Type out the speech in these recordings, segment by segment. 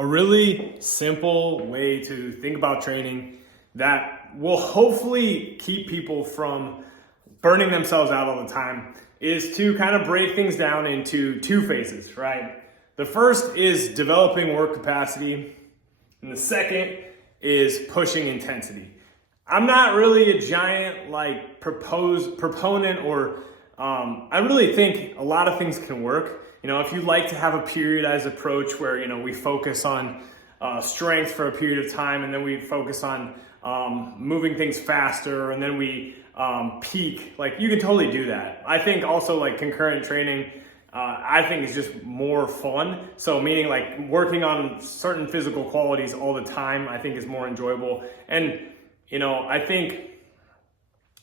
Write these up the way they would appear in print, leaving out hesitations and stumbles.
a really simple way to think about training that will hopefully keep people from burning themselves out all the time is to kind of break things down into two phases, right? The first is developing work capacity, and the second is pushing intensity. I'm not really a giant proponent or I really think a lot of things can work. If you like to have a periodized approach where, we focus on strength for a period of time and then we focus on moving things faster and then we peak, you can totally do that. I think also concurrent training, I think is just more fun. So meaning working on certain physical qualities all the time, I think is more enjoyable. And, I think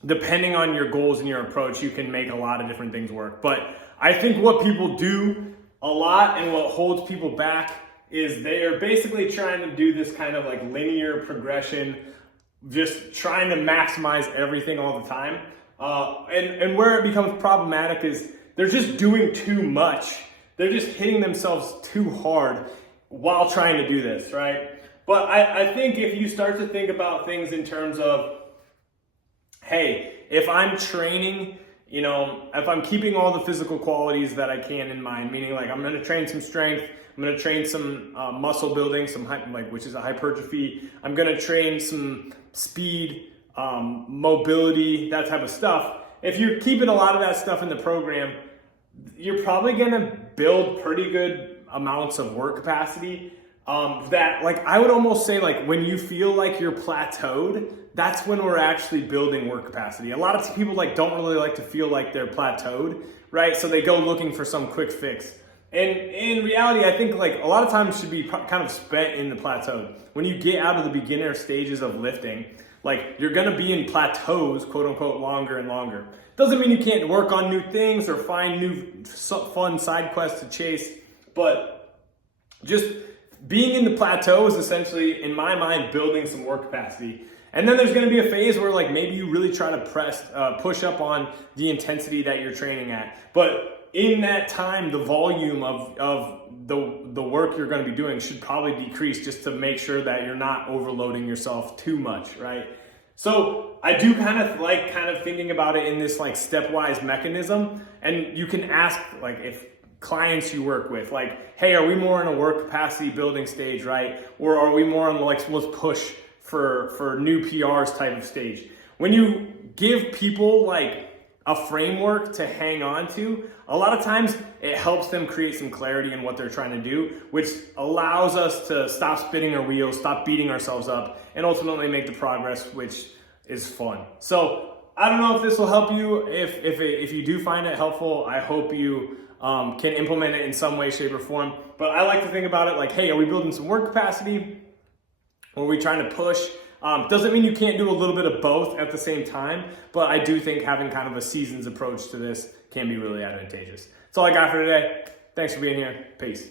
depending on your goals and your approach, you can make a lot of different things work. But I think what people do a lot and what holds people back is they are basically trying to do this kind of linear progression, just trying to maximize everything all the time. And where it becomes problematic is they're just doing too much. They're just hitting themselves too hard while trying to do this, right? But I think if you start to think about things in terms of, hey, if I'm training, if I'm keeping all the physical qualities that I can in mind, meaning I'm going to train some strength, I'm going to train some muscle building, which is a hypertrophy. I'm going to train some speed, mobility, that type of stuff. If you're keeping a lot of that stuff in the program, you're probably going to build pretty good amounts of work capacity. That I would almost say when you feel like you're plateaued, that's when we're actually building work capacity. A lot of people don't really like to feel like they're plateaued, right? So they go looking for some quick fix. And in reality, I think a lot of times should be kind of spent in the plateau. When you get out of the beginner stages of lifting, you're gonna be in plateaus, quote unquote, longer and longer. Doesn't mean you can't work on new things or find new fun side quests to chase, but just being in the plateau is essentially, in my mind, building some work capacity. And then there's going to be a phase where maybe you really try to push up on the intensity that you're training at. But in that time, the volume of the work you're going to be doing should probably decrease just to make sure that you're not overloading yourself too much, right? So I do kind of thinking about it in this stepwise mechanism. And you can ask if clients you work with, hey, are we more in a work capacity building stage, right? Or are we more on let's push for new PRs type of stage? When you give people a framework to hang on to, a lot of times it helps them create some clarity in what they're trying to do, which allows us to stop spinning our wheels, stop beating ourselves up, and ultimately make the progress, which is fun. So I don't know if this will help you. If you do find it helpful, I hope you can implement it in some way, shape, or form. But I like to think about it hey, are we building some work capacity? Or are we trying to push? Doesn't mean you can't do a little bit of both at the same time, but I do think having kind of a seasons approach to this can be really advantageous. That's all I got for today. Thanks for being here. Peace.